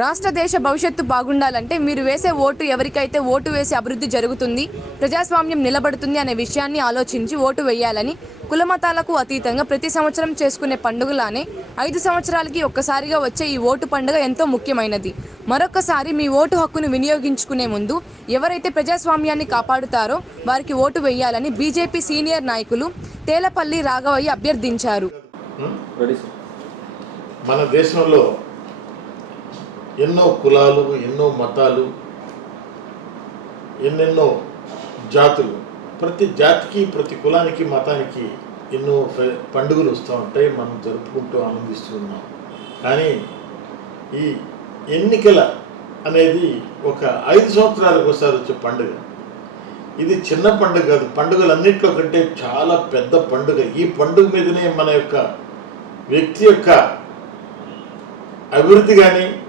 రాష్ట్ర దేశ భవిష్యత్తు బాగుండాలంటే మీరు వేసే ఓటు ఎవరికైతే ఓటు వేసి అభివృద్ధి జరుగుతుంది ప్రజాస్వామ్యం నిలబడుతుంది అనే విషయాన్ని ఆలోచించి ఓటు వేయాలని కులమతాలకు అతీతంగా ప్రతి సంవత్సరం చేసుకునే పండుగలానే ఐదు సంవత్సరాలకి ఒక్కసారిగా వచ్చే ఈ ఓటు పండుగ ఎంతో ముఖ్యమైనది. మరొకసారి మీ ఓటు హక్కును వినియోగించుకునే ముందు ఎవరైతే ప్రజాస్వామ్యాన్ని కాపాడుతారో వారికి ఓటు వేయాలని బీజేపీ సీనియర్ నాయకులు తేలపల్లి రాఘవయ్య అభ్యర్థించారు. మన దేశంలో ఎన్నో కులాలు ఎన్నో మతాలు ఎన్నెన్నో జాతులు. ప్రతి జాతికి ప్రతి కులానికి మతానికి ఎన్నో పండుగలు వస్తూ ఉంటాయి. మనం జరుపుకుంటూ ఆనందిస్తూ ఉన్నాం. కానీ ఈ ఎన్నికల అనేది ఒక ఐదు సంవత్సరాలకు ఒకసారి వచ్చే పండుగ. ఇది చిన్న పండుగ కాదు. పండుగలన్నింటిలో కంటే చాలా పెద్ద పండుగ. ఈ పండుగ మీదనే మన యొక్క వ్యక్తి యొక్క అభివృద్ధి కానీ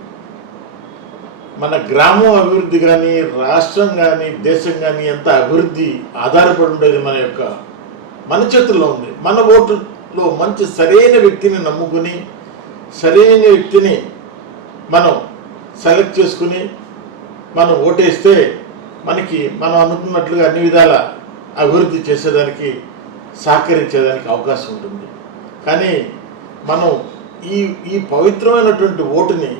మన గ్రామం అభివృద్ధి కానీ రాష్ట్రం కానీ దేశం కానీ ఎంత అభివృద్ధి ఆధారపడి ఉండేది మన యొక్క మన చేతుల్లో ఉంది. మన ఓటులో మంచి సరైన వ్యక్తిని నమ్ముకుని సరైన వ్యక్తిని మనం సెలెక్ట్ చేసుకుని మనం ఓటేస్తే మనకి మనం అనుకున్నట్లుగా అన్ని విధాల అభివృద్ధి చేసేదానికి సహకరించేదానికి అవకాశం ఉంటుంది. కానీ మనం ఈ ఈ పవిత్రమైనటువంటి ఓటుని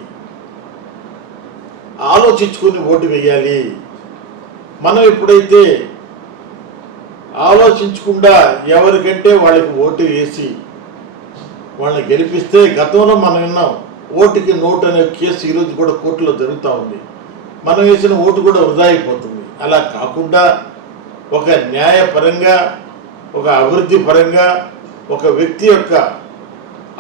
ఆలోచించుకుని ఓటు వేయాలి. మనం ఎప్పుడైతే ఆలోచించకుండా ఎవరికంటే వాళ్ళకి ఓటు వేసి వాళ్ళని గెలిపిస్తే గతంలో మనం విన్నాం ఓటుకి నోటు అనే కేసు ఈరోజు కూడా కోర్టులో జరుగుతూ ఉంది. మనం వేసిన ఓటు కూడా వృధా అయిపోతుంది. అలా కాకుండా ఒక న్యాయపరంగా ఒక అభివృద్ధి పరంగా ఒక వ్యక్తి యొక్క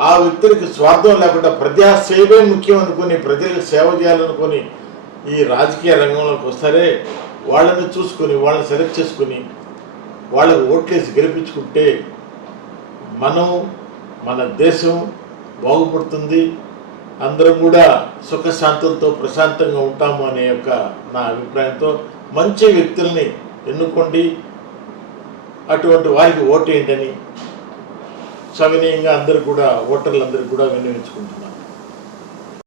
ఆ వ్యక్తులకి స్వార్థం లేకుండా ప్రజా సేవే ముఖ్యం అనుకుని ప్రజలకు సేవ చేయాలనుకుని ఈ రాజకీయ రంగంలోకి వస్తారే వాళ్ళని చూసుకొని వాళ్ళని సెలెక్ట్ చేసుకుని వాళ్ళకు ఓట్లేసి గెలిపించుకుంటే మనం మన దేశం బాగుపడుతుంది. అందరం కూడా సుఖశాంతులతో ప్రశాంతంగా ఉంటాము అనే యొక్క నా అభిప్రాయంతో మంచి వ్యక్తుల్ని ఎన్నుకోండి. అటువంటి వారికి ఓటేయండి అని సవినీయంగా అందరు కూడా ఓటర్లందరికీ కూడా వినియోగించుకుంటున్నాను